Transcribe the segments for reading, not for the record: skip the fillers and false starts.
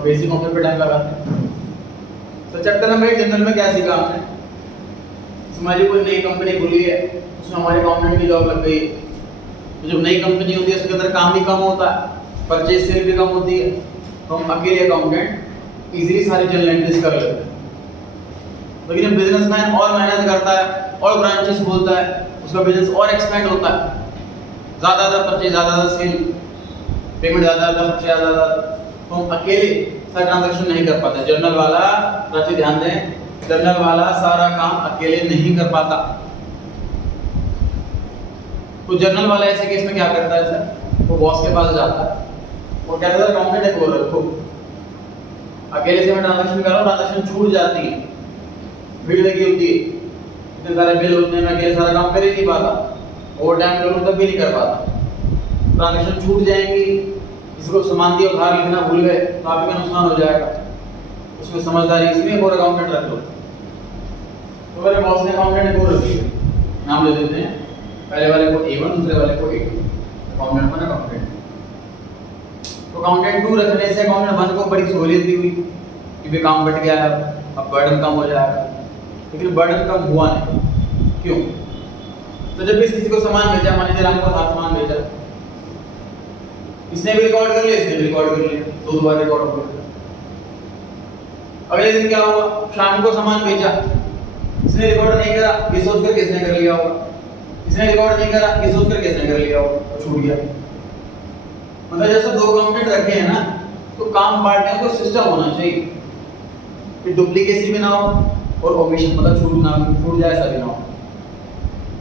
तो basic concept पे time लगाते हैं। तो चैप्टर नंबर 1 जनरल में क्या सीखा हमने? हमारी कोई नई कंपनी खुली है, उसमें हमारे अकाउंटेंट की जॉब लग गई। तो जब नई कंपनी होती है उसके अंदर काम भी कम होता है, परचेज सेल भी कम होती है, तो हम अकेले अकाउंटेंट इजीली सारी जनरल एंट्रीज कर लेते हैं। लेकिन जब बिजनेसमैन और मेहनत करता है और ब्रांचेस खोलता है, उसका बिजनेस और एक्सपेंड होता है, ज़्यादा परचेज, ज़्यादा सेल, पेमेंट ज़्यादा, खर्चे ज़्यादा, तो हम अकेले सारा ट्रांजैक्शन नहीं कर पाते। जर्नल वाला, अच्छे ध्यान दें, जर्नल वाला सारा काम अकेले नहीं कर पाता। तो जर्नल वाला ऐसे केस में क्या करता है सर? वो बॉस के पास जाता है और कहता है अकाउंटेंट है, बोल रखो, अकेले से मैं ट्रांजैक्शन कर रहा हूँ, ट्रांजैक्शन छूट जाती है, भीड़ लगी होती है, इतने सारे बिल होते हैं, मैं अकेले सारा काम कर ही नहीं पाता, ओवर टाइम करूँ तब भी नहीं कर पाता, ट्रांजैक्शन छूट जाएंगी, किसी को सामान दिया उधार लिखना भूल गए तो आपका नुकसान हो जाएगा। उसमें समझदारी इसलिए और अकाउंटेंट रख लो। तो मेरे बॉस ने अकाउंटेंट को रख दिया, नाम ले देते हैं, पहले वाले को A1, दूसरे वाले को A2, अकाउंटेंट 1, अकाउंटेंट 2। तो अकाउंटेंट 2 रखने से अकाउंटेंट 1 को बड़ी सहूलियत दी हुई कि भी काम बढ़ गया है, अब बर्डन कम हो जाएगा। लेकिन बर्डन कम हुआ नहीं, क्यों? तो जब भी किसी को सामान भेजा, मान लीजिए राम को सामान भेजा, इसने भी रिकॉर्ड कर लिया, इसने भी रिकॉर्ड कर लिया, दो बार रिकॉर्ड हो गया। अगले दिन क्या हुआ? शाम को सामान भेजा, इसने रिकॉर्ड नहीं करा, ये सोच कर किसने कर लिया होगा, इसने रिकॉर्ड नहीं करा, ये सोच कर किसने कर लिया होगा, छूट गया। मतलब जैसे 2 अकाउंटेंट रखे हैं ना, तो काम बांटने का सिस्टम होना चाहिए कि डुप्लीकेसी भी ना हो और ओमिशन, मतलब छूट जाए, ऐसा भी ना हो।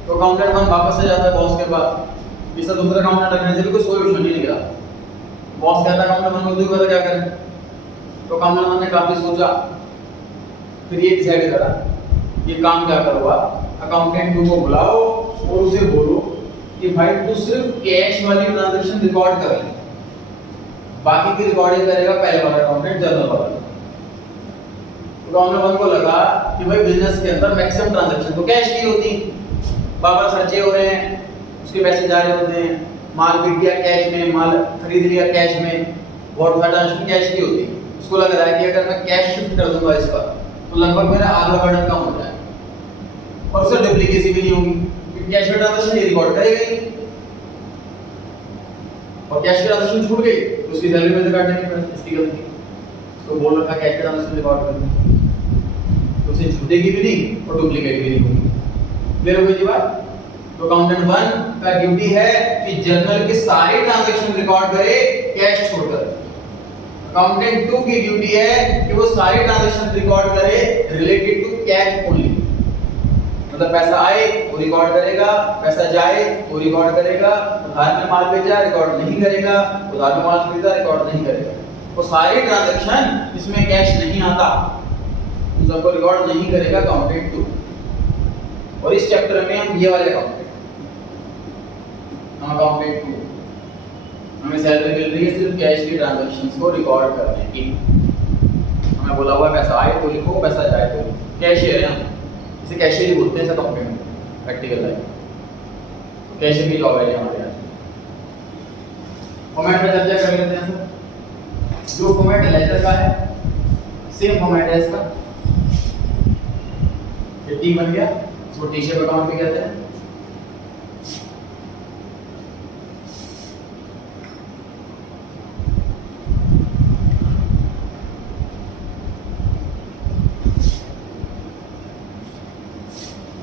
तो अकाउंटेंट 1 वापस से जाता है बॉस के पास, इसका दूसरा अकाउंटेंट रखने से भी कोई सोल्यूशन नहीं निकला। बॉस कहता है अकाउंटेंट 1 को दूसरा क्या करें? तो अकाउंटेंट 1 ने काफी सोचा, फिर ये डिसाइड करा ये काम क्या करूँगा, अकाउंटेंट 2 को बुलाओ और उसे बोलो कि भाई तू सिर्फ कैश वाली ट्रांजैक्शन रिकॉर्ड कर ले, बाकी की रिकॉर्डिंग करेगा पहले वाला अकाउंटेंट, जर्नल वाला। अकाउंटेंट 1 को लगा कि भाई बिजनेस के अंदर मैक्सिमम ट्रांजैक्शन तो कैश की होती, बाबा खर्चे हो रहे हैं, उसके पैसे जा रहे होते हैं, माल बिक गया कैश में, माल खरीद लिया कैश में, बहुत ट्रांजैक्शन कैश की होती है। उसको लग रहा है कि अगर मैं कैश शिफ्ट कर दूंगा इस पर तो लगभग मेरा आधा बर्डन कम हो जाएगा और उससे डुप्लीकेसी भी नहीं होगी, क्योंकि कैश में ट्रांजैक्शन ये रिकॉर्ड करेगा ही, और कैश की ट्रांजैक्शन छूट गई तो उसकी सैलरी में से काट देंगे, इसकी गलती। तो बोल रखा कैश की ट्रांजैक्शन रिकॉर्ड कर देंगे, तो उसे छूटेगी भी नहीं और डुप्लीकेट भी नहीं होगी। क्लियर हो गई बात? तो अकाउंटेंट 1 का ड्यूटी है कि जर्नल के सारे ट्रांजैक्शन रिकॉर्ड करे कैश छोड़कर। अकाउंटेंट 2 की ड्यूटी है कि वो सारे ट्रांजैक्शन रिकॉर्ड करे रिलेटेड टू कैश ओनली, मतलब पैसा आए वो रिकॉर्ड करेगा, पैसा जाए वो रिकॉर्ड करेगा, उधार में माल बेचा रिकॉर्ड नहीं करेगा, उधार में माल खरीदा रिकॉर्ड नहीं करेगा। वो सारे ट्रांजैक्शन जिसमें कैश नहीं आता उन सबको रिकॉर्ड नहीं करेगा अकाउंटेंट 2। और इस चैप्टर में हम ये वाले अकाउंटेंट 2 हमें सैलरी मिल रही है सिर्फ कैश की ट्रांजैक्शंस को रिकॉर्ड करने की। हमें बोला हुआ पैसा आए तो लिखो, पैसा जाए तो लिखो, कैशियर है हम, इसे कैशियर ही बोलते हैं सर कंपनी में, प्रैक्टिकल लाइफ। तो कैशियर की जॉब है हमारे यहाँ। फॉर्मेट में चर्चा कर लेते हैं सर। जो फॉर्मेट लेटर का है सेम फॉर्मेट है इसका, ये टी बन गया, इसको टी शेप अकाउंट भी कहते हैं।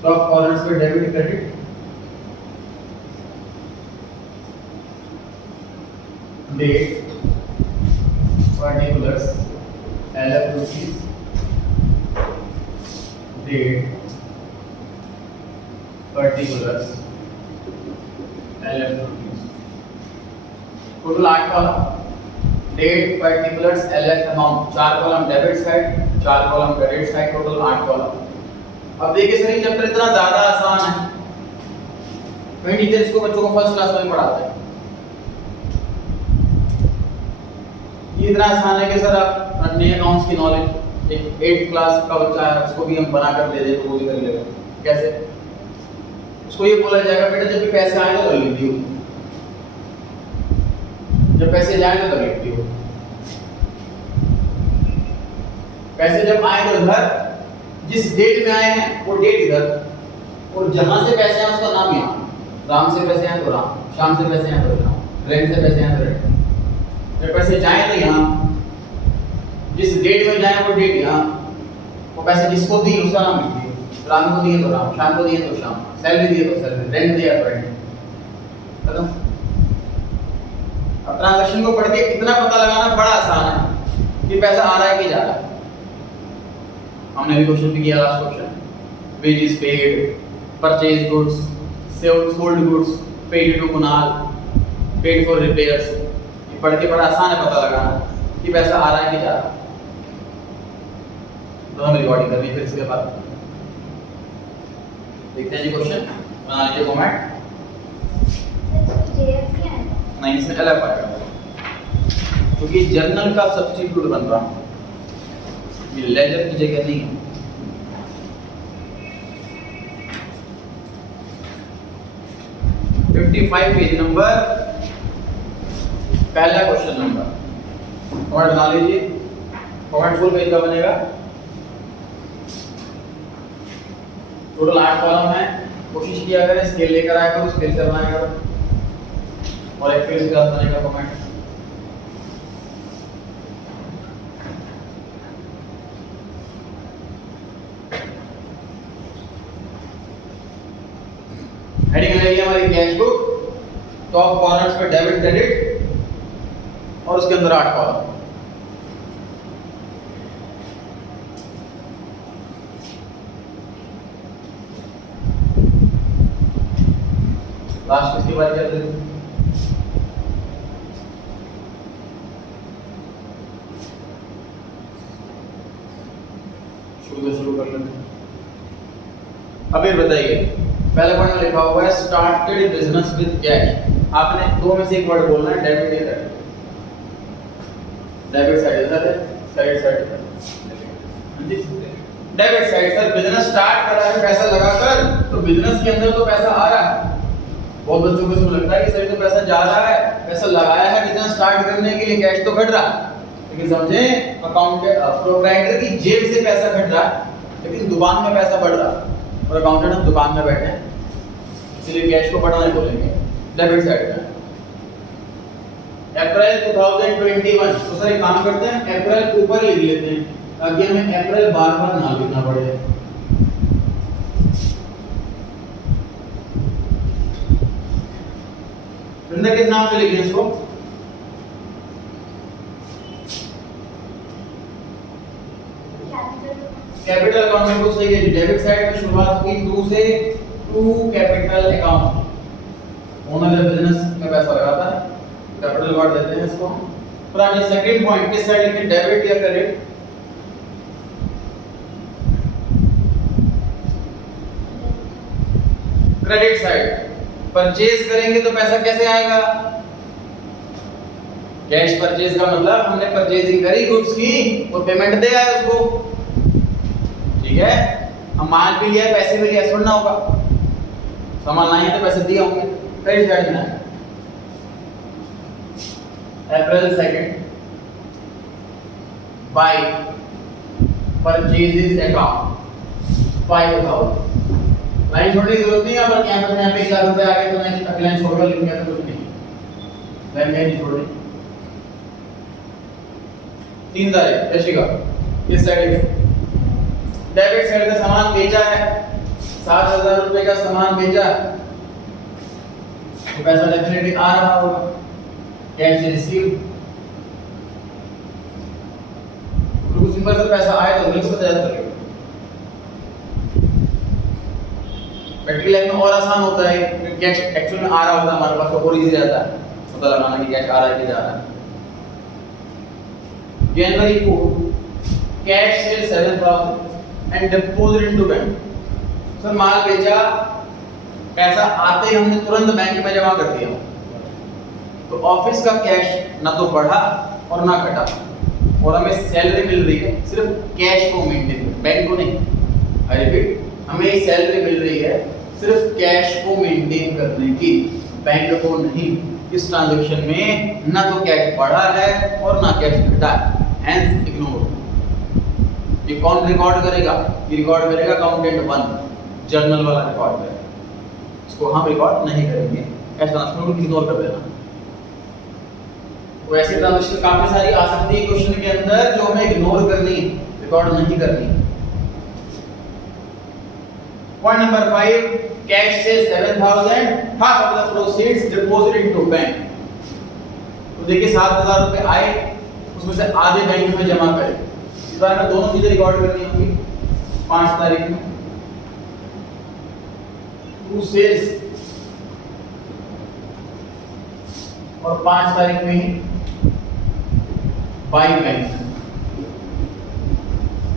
टॉप कॉलम्स पे debit credit, date, particulars, LF rupees, date, particulars, LF rupees, total 8 column, date, particulars, LF amount, 4 column debit side, 4 column credit side, total 8 column. अब देखिए सर ये चैप्टर इतना ज्यादा आसान है, कई टीचर इसको बच्चों को फर्स्ट क्लास में पढ़ाते हैं। ये इतना आसान है कि सर आप अपने अकाउंट्स की नॉलेज, एक 8th क्लास का बच्चा है उसको भी हम बना कर दे दे तो वो भी कर लेगा। कैसे? उसको ये बोला जाएगा बेटा जब भी पैसे आए तो लिख दियो, जब पैसे जाए तो लिख दियो। पैसे जब आए तो इधर, जिस डेट में आए हैं वो डेट इधर, और जहां से पैसे आए उसका नाम यहाँ। राम से पैसे आए तो राम, श्याम से पैसे आए तो श्याम, रेंट से पैसे आए तो रेंट। जब पैसे जाए तो यहाँ, जिस डेट में जाए वो डेट यहाँ, वो पैसे जिसको दिए उसका नाम लिखिए। राम को दिए तो राम, श्याम को दिए तो श्याम, सैलरी दिए तो सैलरी, रेंट दिया तो रेंट। खत्म। अब ट्रांजैक्शन को पढ़ के इतना पता लगाना बड़ा आसान है कि पैसा आ रहा है कि जा रहा है। हमने भी क्वेश्चन भी किया last question, wages paid, purchase goods, sold goods, paid to Kunal, paid for repairs. ये पढ़ के बड़ा आसान है पता लगाना कि पैसा आ रहा है कि जा रहा है। तो हमें रिकॉर्डिंग करनी है फिर इसके बाद देखते हैं जी क्वेश्चन। बना लीजिए फॉर्मेट। नहीं, इसमें अलग आएगा क्योंकि जर्नल का सब्स्टिट्यूट बन रहा है, ये लेजर की जगह नहीं है। पेज नंबर, पहला क्वेश्चन नंबर फॉर्मेट बना लीजिए। फॉर्मेट फुल पेज का बनेगा। टोटल 8 कॉलम है। कोशिश किया करें स्केल लेकर आया करो, स्केल से बनाया करो और एक पेज का बनेगा फॉर्मेट। हेडिंग रहेगी हमारी कैश बुक, टॉप कॉर्नर्स पे डेबिट क्रेडिट और उसके अंदर 8 कॉलम। लास्ट इसके बाद क्या करते हैं? शुरू कर लेते हैं। अब ये बताइए, पहले पॉइंट में लिखा हुआ है स्टार्टेड बिजनेस विद कैश। आपने दो में से एक वर्ड बोलना है, डेबिट या क्रेडिट। डेबिट साइड इधर है, क्रेडिट साइड इधर। Debit side sir business start कर रहा है पैसा लगाकर, तो बिजनेस के अंदर तो पैसा आ रहा है। बहुत बच्चों को इसमें लगता है कि सर तो पैसा जा रहा है, पैसा लगाया है बिजनेस स्टार्ट करने के लिए, कैश तो घट रहा है। लेकिन समझे, अकाउंटेंट प्रोप्राइटर की जेब से पैसा घट रहा है, लेकिन दुकान में पैसा बढ़ रहा है और अकाउंटेंट हम दुकान में बैठे हैं, इसलिए कैश को बढ़ाने बोलेंगे। डेबिट साइड में अप्रैल 2021, तो सर एक काम करते हैं अप्रैल ऊपर लिख लेते हैं ताकि हमें अप्रैल बार-बार ना लिखना पड़े। बंदा किस नाम से लिखें इसको? कैपिटल अकाउंट में कुछ सही है। डेबिट साइड में शुरुआत होगी टू से, टू कैपिटल अकाउंट। ओनर जब बिजनेस में पैसा लगाता है कैपिटल वर्ड देते हैं इसको। फिर आगे सेकंड पॉइंट किस साइड लिखें, डेबिट या क्रेडिट? Credit side. परचेज करेंगे तो पैसा कैसे आएगा? कैश परचेज का मतलब हमने परचेजिंग करी गुड्स की और पेमेंट दे आए उसको, ठीक है। हम माल भी लिया, पैसे भी लिया, छोड़ना होगा। सामान लाए तो पैसे दिए होंगे। क्रेडिट साइड में अप्रैल 2 बाय परचेजेस अकाउंट 5000। लाइन छोड़ने की जरूरत नहीं है, पर यहाँ पे 1 लाख रुपए आ गए तो मैं अगली लाइन छोड़कर लिखूंगा तो कुछ नहीं, लाइन में नहीं छोड़नी। 3 तारीख यशिका इस साइड है। डेबिट साइड का सामान बेचा है, 7000 रुपए का सामान बेचा तो पैसा डेफिनेटली आ रहा होगा। कैश से रिसीव, बिल्कुल सिंपल सा पैसा आए तो मिक्स हो जाता है। प्रैक्टिकल लाइफ में और आसान होता है क्योंकि कैश एक्चुअल में आ रहा होता है हमारे पास, तो और इजी रहता है पता लगाना कि कैश आ रहा है कि जा रहा है। January 4, cash sale 7000 and deposit into bank. Sir माल बेचा, पैसा आते ही हमने तुरंत बैंक में जमा कर दिया, तो ऑफिस का कैश ना तो बढ़ा और ना घटा, और हमें सैलरी मिल रही है सिर्फ कैश को मेंटेन, बैंक को नहीं। आई रिपीट, हमें सैलरी मिल रही है सिर्फ कैश को मेंटेन करने की, बैंक को नहीं। इस ट्रांजैक्शन में ना तो कैश बढ़ा है और ना कैश घटा है, हेंस इग्नोर। ये कौन रिकॉर्ड करेगा? ये रिकॉर्ड करेगा अकाउंटेंट 1, जर्नल वाला रिकॉर्ड करेगा, इसको हम रिकॉर्ड नहीं करेंगे। ऐसा ना इग्नोर कर देना। वैसे ट्रांजैक्शन काफी सारी आ सकती है क्वेश्चन के अंदर जो हमें इग्नोर करनी, रिकॉर्ड नहीं करनी। पॉइंट नंबर 5, कैश से 7000, half of the proceeds deposited into bank. तो देखिए 7000 रुपए आए, उसमें से आधे बैंक में जमा करें। इस बार में दोनों चीजें रिकॉर्ड करनी होंगी। 5 तारीख में टू सेल्स और 5 तारीख में ही बाइंग बैंक।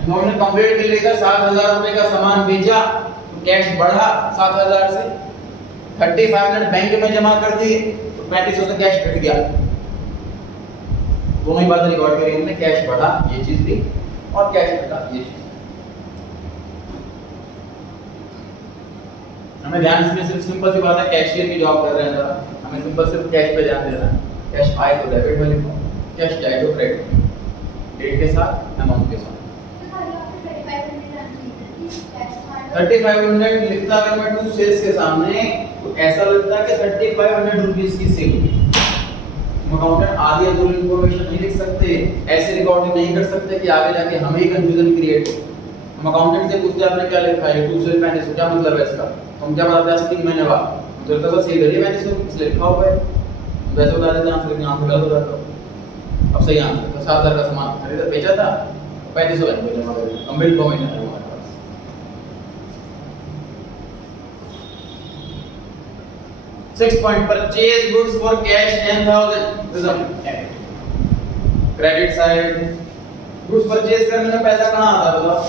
इन्होंने कंप्लीट कर लिया, 7000 रुपए का सामान बेचा तो कैश बढ़ा 7000 से, 3500 बैंक में जमा कर दिए तो 3500 से कैश घट गया। दोनों ही बातें रिकॉर्ड करी हमने, कैश बढ़ा ये चीज थी और कैश घटा ये चीज। हमें ध्यान इसमें सिर्फ सिंपल सी बात है, कैशियर की जॉब कर रहे हैं जरा, हमें सिंपल सिर्फ कैश पे ध्यान देना है। कैश आए तो डेबिट में लिखो, कैश जाए तो क्रेडिट में, डेट के साथ, अमाउंट के साथ। 3500 लिखता अगर मैं टू सेल्स के सामने तो ऐसा लगता है कि 3500 रुपीस की सेल हुई। हम अकाउंटेंट आधी अधूरी इंफॉर्मेशन नहीं लिख सकते, ऐसे रिकॉर्डिंग नहीं कर सकते कि आगे जाके हमें ही कंफ्यूजन क्रिएट हो। हम अकाउंटेंट से पूछते आपने क्या लिखा है, टू सेल 3500, क्या मतलब है इसका? तो हम क्या बता सकते 3 महीने बाद, तो लगता है सही करिए 3500 इसलिए लिखा हुआ है, वैसे बता देते हैं आंसर, लेकिन आंसर गलत हो जाता है। अब सही आंसर तो 7000 का सामान खरीदा बेचा था, 3500 बैंक में जमा कर दिया, कंप्लीट 2 महीने है हमारे पास। 6 point, purchase goods for cash 10000, credit side. Goods purchase करने में पैसा कहां आता है बताओ?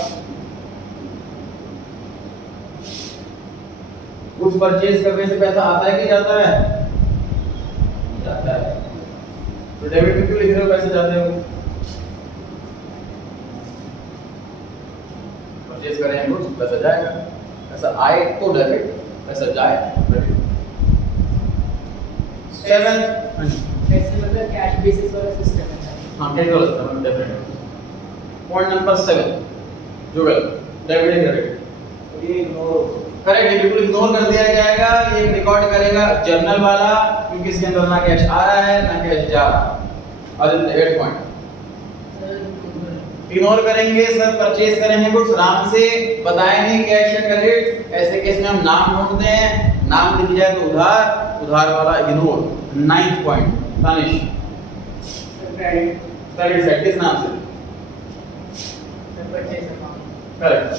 गुड्स परचेज करने से पैसा आता है कि जाता है? जाता है। तो डेबिट में क्यों लिख रहे हो पैसे जाते हो? परचेज करें गुड्स, पैसा जाएगा, पैसा आए तो डेबिट, पैसा जाए क्रेडिट। 7 कैसे मतलब कैश बेसिस वाला सिस्टम है। हां कैश वाला सिस्टम डेबिट। पॉइंट नंबर 7 जो है डेबिट एंड क्रेडिट, ये इग्नोर करेक्ट, बिल्कुल इग्नोर कर दिया जाएगा। ये रिकॉर्ड करेगा जर्नल वाला, क्योंकि इसके अंदर ना कैश आ रहा है ना कैश जा रहा है। और 8 पॉइंट इग्नोर करेंगे सर, परचेज करेंगे गुड्स, राम से बताएं नहीं कैश या क्रेडिट, ऐसे केस में हम नाम ढूंढ दें, नाम लिख जाए तो उधार, उधार वाला ignore. 9 point Tanish, credit side किस नाम से? Purchase account correct.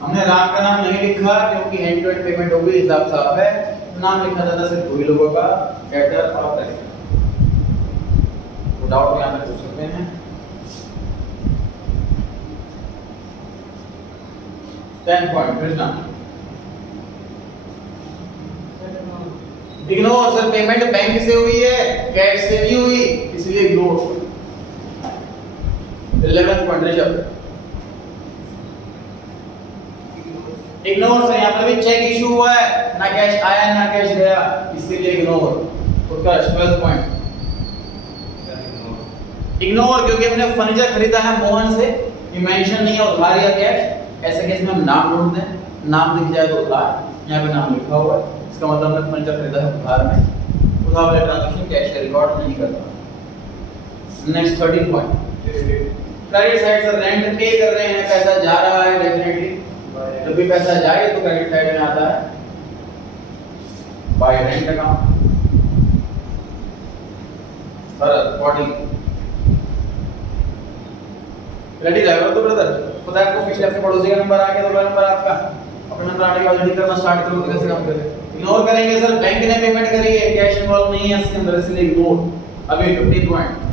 हमने राम का नाम नहीं लिखा क्योंकि हैंड टू हैंड पेमेंट हो गई, हिसाब साफ है। नाम लिखा जाता सिर्फ 2 लोगों का, डेटर और क्रेडिटर। तो डाउट यहां पे पूछ सकते हैं। 10 point Krishna, ignore sir, payment bank से हुई है कैश से नहीं हुई, इसलिए ignore. 11 point Rishabh, ignore sir, यहाँ पर भी चेक इशू हुआ है, ना कैश आया ना कैश गया, इसलिए इग्नोर। उत्कर्ष 12 पॉइंट इग्नोर, क्योंकि हमने फर्नीचर खरीदा है मोहन से, ये मेंशन नहीं है उधार या कैश। ऐसे केस में हम नाम ढूंढ दें, नाम लिख जाए तो उधार, यहाँ पे नाम लिखा हुआ है, इसका मतलब हमने फर्नीचर खरीदा है उधार में, उधार वाले ट्रांजैक्शन कैश का रिकॉर्ड नहीं करता। नेक्स्ट 13 पॉइंट क्रेडिट साइड से रेंट पे कर रहे हैं, पैसा जा रहा है डेफिनेटली, जब भी पैसा जाए तो क्रेडिट साइड में आता है bye rent account. Sir 40 ready जाएगा तो ब्रदर, पता है आपको पिछले अपने पड़ोसी का नंबर आ गया तो नंबर आपका, अपना नंबर आने के बाद रेडी करना स्टार्ट करो, कैसे काम करें? इग्नोर करेंगे सर, बैंक ने पेमेंट करी है, कैश इन्वॉल्व नहीं है इसके अंदर, इसलिए इग्नोर। अभी 15 पॉइंट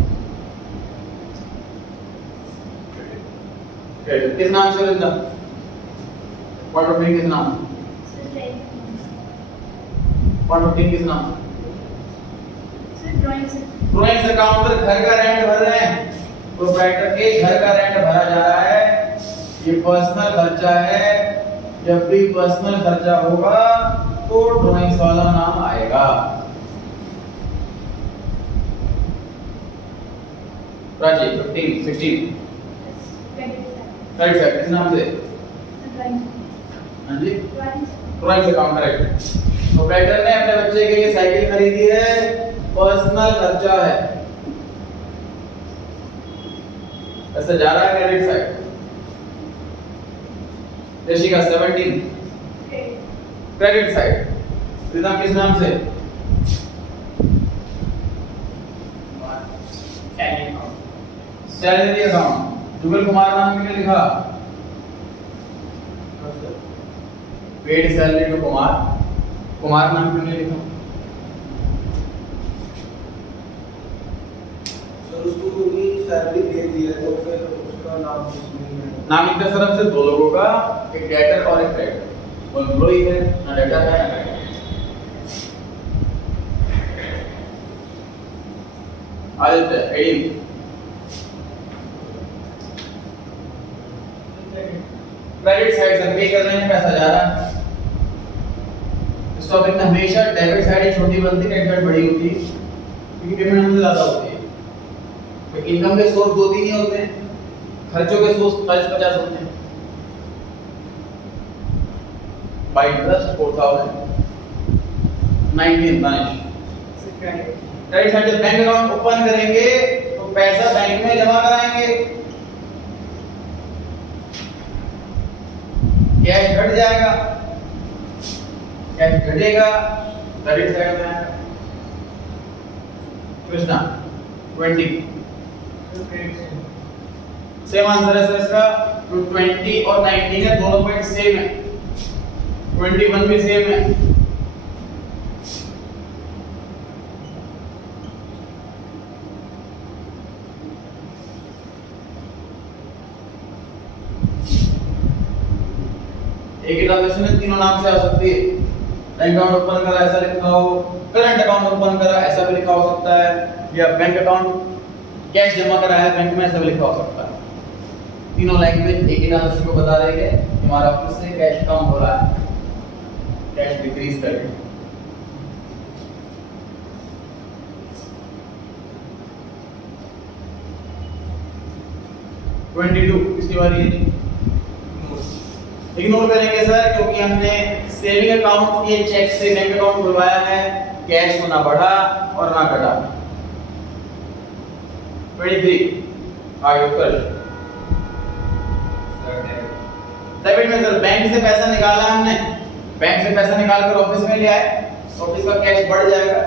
किस नाम से लिखा? पॉइंट ऑफ किस नाम? पॉइंट ऑफ किस नाम? ड्राइंग्स अकाउंट पर घर का रेंट भर रहे हैं, प्रोप्राइटर के घर का रेंट भरा जा रहा है, ये पर्सनल खर्चा है। जब भी पर्सनल खर्चा होगा तो ड्राइंग्स वाला नाम आएगा। प्राची 15 16 राइट सर, किस नाम से? हाँ जी, ड्राइंग्स अकाउंट करेक्ट। प्रोप्राइटर ने अपने बच्चे के लिए साइकिल खरीदी है, पर्सनल खर्चा है, ऐसे जा रहा है credit side. Rishika 17 credit side. Pritam किस नाम से? Salary account. जुगल कुमार नाम क्यों लिखा? Paid salary to Kumar, Kumar नाम क्यों नहीं लिखा? सर उसको क्योंकि सैलरी दे दी है तो फिर उसका नाम नहीं है। नाम लिखते सिर्फ से दो लोगों का, एक डेटर और एक क्रेडिटर। वो एम्प्लॉई है, ना डेटर है ना क्रेडिटर। आदित्य 18 क्रेडिट साइड से पे कर रहे हैं, पैसा जा रहा है। इस टॉपिक में हमेशा डेबिट साइड ही छोटी बनती है, क्रेडिट साइड बड़ी होती है, क्योंकि पेमेंट हमसे ज्यादा होती है। तो इनकम के सोर्स दो तीन ही होते हैं, खर्चों के सोर्स 40-50 होते हैं। Bye interest 4000 19 Danish. Credit side जब बैंक अकाउंट ओपन करेंगे तो पैसा बैंक में जमा कराएंगे, कैश घट जाएगा, कैश घटेगा, क्रेडिट साइड में आएगा। कृष्णा 20 सेम आंसर है सर इसका। तो 20 और 19 है, दोनों पॉइंट सेम है, 21 भी सेम है। एक ही ट्रांजैक्शन तीनों नाम से आ सकती है। बैंक अकाउंट ओपन करा ऐसा लिखा हो, करंट अकाउंट ओपन करा ऐसा भी लिखा हो सकता है, या बैंक अकाउंट कैश जमा करा है बैंक में ऐसा भी लिखा हो सकता है। तीनों लैंग्वेज एक ही ट्रांजैक्शन को बता रही है कि हमारा फिर से कैश कम हो रहा है, कैश डिक्रीज कर रही है। किसकी बारी है? इग्नोर करेंगे सर, क्योंकि हमने सेविंग अकाउंट के चेक से बैंक अकाउंट खुलवाया है, कैश होना बढ़ा और ना घटा। 23 आगे उत्तर। डेबिट में सर बैंक से पैसा निकाला हमने, बैंक से पैसा निकाल कर ऑफिस में ले आए, ऑफिस का कैश बढ़ जाएगा।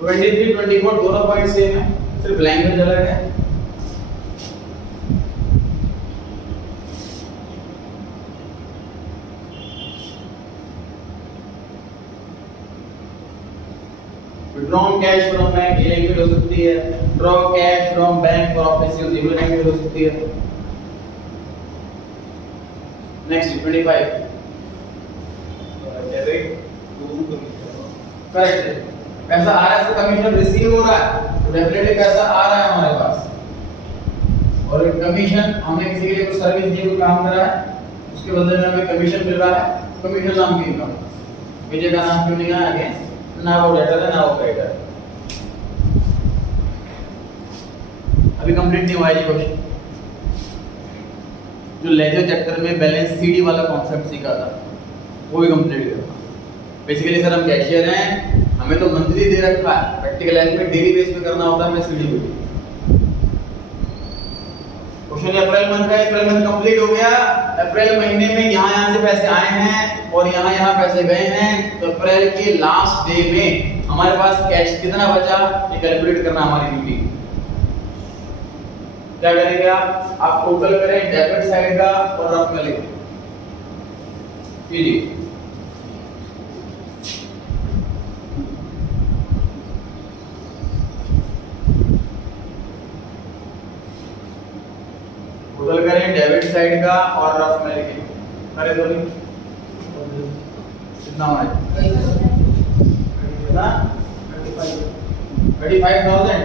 तो 23 24 दोनों पॉइंट सेम है, सिर्फ लैंग्वेज अलग है। विड्रॉन कैश फ्रॉम बैंक ये लैंग्वेज हो सकती है, draw cash from bank for office use ये लैंग्वेज हो सकती है। नेक्स्ट 25 करेक्ट है। पैसा आ रहा है, कमीशन रिसीव हो रहा है, तो डेफिनेटली पैसा आ रहा है हमारे पास। और कमीशन हमने किसी के लिए कोई सर्विस दी, कोई काम करा है, उसके बदले में हमें कमीशन मिल रहा है, कमीशन नाम की इनकम। विजय का नाम क्यों नहीं आया आगे? ना वो डेटर है ना वो क्रेडिटर है। अभी कंप्लीट नहीं हुआ है ये क्वेश्चन। जो लेजर चैप्टर में बैलेंस सीडी वाला कॉन्सेप्ट सीखा था वो भी कंप्लीट किया। बेसिकली सर हम कैशियर हैं, हमें तो मंथली दे रखा है, प्रैक्टिकल लाइफ में डेली बेस पे करना होता है, हमें सीडी भी। क्वेश्चन अप्रैल मंथ का, अप्रैल मंथ कंप्लीट हो गया। अप्रैल महीने में यहाँ से पैसे आए हैं और यहाँ पैसे गए हैं, तो अप्रैल के लास्ट डे में हमारे पास कैश कितना बचा ये कैलकुलेट करना हमारी ड्यूटी। क्या करेंगे आप टोटल करें डेबिट साइड का और रफ में लिखें। जी टोटल करें डेबिट साइड का और रफ में लिखें। अरे तो नहीं कितना होना है कितना 35,000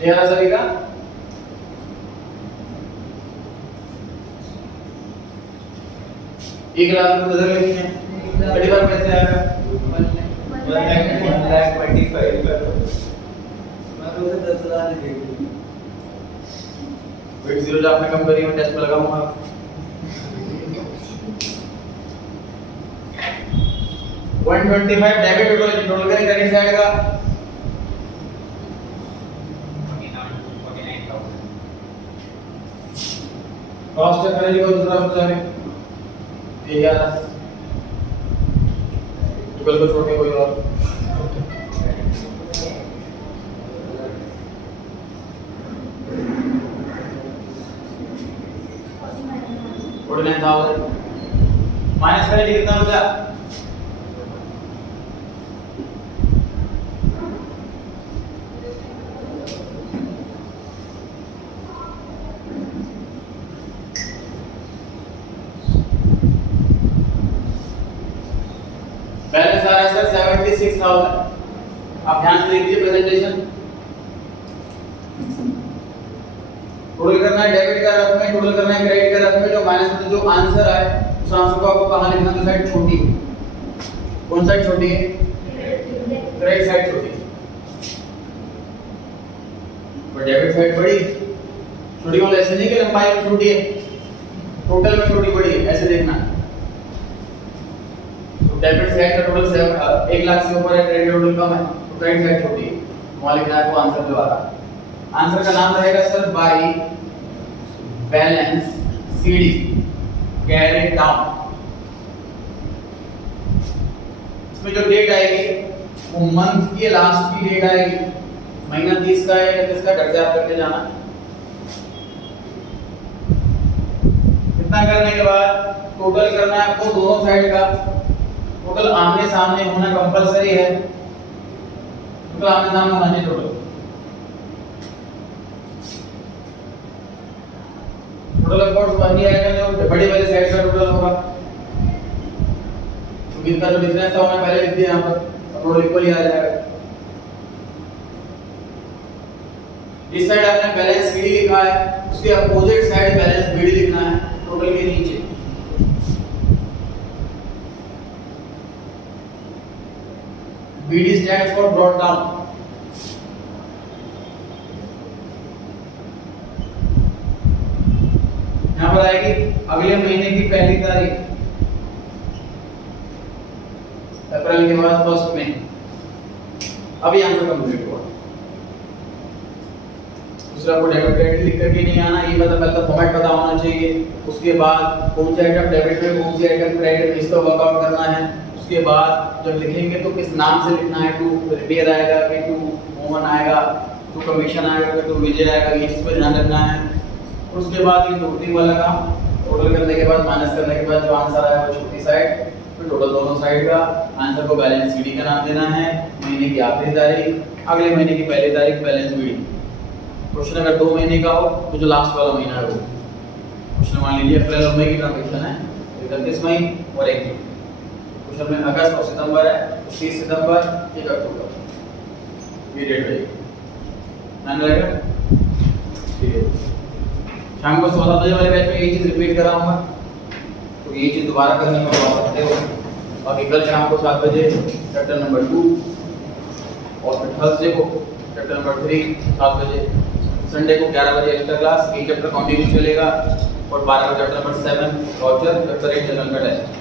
ये रहा सभी का। एक लाख में बदल लेनी है 35 कैसे आएगा 1,25,000 मैं तो उसे 10,000 दे दूँ। वेट जीरो जो आपने कम करी मैं टेस्ट में लगाऊंगा। $125 डेबिट टोटल करें क्रेडिट साइड का 49,000 कॉस्ट चेक करेंगे कोई दूसरा बच्चा है ये यार गूगल को छोड़ के कोई और माइनस करेंगे कितना बचा बैलेंस आ रहा है सर 76,000। आप ध्यान से देखिए प्रेजेंटेशन टोटल करना है डेबिट का रकम में टोटल करना है क्रेडिट का रकम में जो माइनस में जो आंसर आए उस आंसर को आपको कहां लिखना है साइड छोटी है कौन साइड छोटी है क्रेडिट साइड छोटी है और डेबिट साइड बड़ी छोटी वाला ऐसे नहीं कि लंबाई में छोटी है टोटल में छोटी बड़ी है ऐसे देखना डेबिट साइड का टोटल 1 लाख से ऊपर है क्रेडिट टोटल कम है तो क्रेडिट साइड छोटी है वहां लिखना है आपको आंसर जो आ रहा है आंसर का नाम रहेगा sir by balance CD carry down. इसमें जो डेट आएगी वो मंथ की लास्ट की डेट आएगी महीना 30 का है या 30 का घर से आप करके जाना कितना करने के बाद टोटल करना है आपको दोनों साइड का टोटल आमने सामने होना कंपलसरी है टोटल आमने सामने होना चाहिए टोटल टोटल कोर्स वही आएगा जो बड़ी वाली साइड का टोटल होगा तो इनका जो डिफरेंस था हमने पहले लिख दिया यहां पर टोटल इक्वल ही आ जाएगा। इस साइड आपने बैलेंस सीडी लिखा है उसके अपोजिट साइड बैलेंस बीडी लिखना है टोटल के नीचे BD stands for brought down यहाँ पर आएगी अगले महीने की पहली तारीख अप्रैल के बाद 1 मई अभी आंसर कंप्लीट हुआ दूसरा को डेबिट क्रेडिट लिख करके नहीं आना ये मतलब पहले फॉर्मेट पता होना चाहिए उसके बाद कौन सी आइटम डेबिट में कौन सी आइटम क्रेडिट में इसको वर्कआउट करना है उसके बाद जब लिखेंगे तो किस नाम से लिखना है टू रिपेयर आएगा कि टू मोहन आएगा टू कमीशन आएगा कि टू विजय आएगा ये चीज पर ध्यान रखना है उसके बाद ये टोटलिंग वाला काम टोटल करने के बाद माइनस करने के बाद जो आंसर आया वो छोटी साइड फिर टोटल दोनों साइड का आंसर को बैलेंस सीडी का नाम देना है महीने की आखिरी तारीख अगले महीने की पहली तारीख बैलेंस बीडी क्वेश्चन अगर 2 महीने का हो तो जो लास्ट वाला महीना है वो क्वेश्चन मान लीजिए अप्रैल और मई की ट्रांजैक्शन है 31 मई और 1 जून क्वेश्चन में अगस्त और सितंबर है 30 सितंबर 1 अक्टूबर ये डेट रहेगी ध्यान रहेगा ठीक है। शाम को 16 बजे वाले बैच में ये चीज रिपीट कराऊंगा तो ये चीज दोबारा करने में करवा सकते हो बाकी कल शाम को 7 बजे चैप्टर नंबर 2 और फिर थर्सडे को चैप्टर नंबर 3 7 बजे संडे को 11 बजे एक्स्ट्रा क्लास ये चैप्टर कंटिन्यू चलेगा और 12 को chapter number 7 torture chapter 8 general का टेस्ट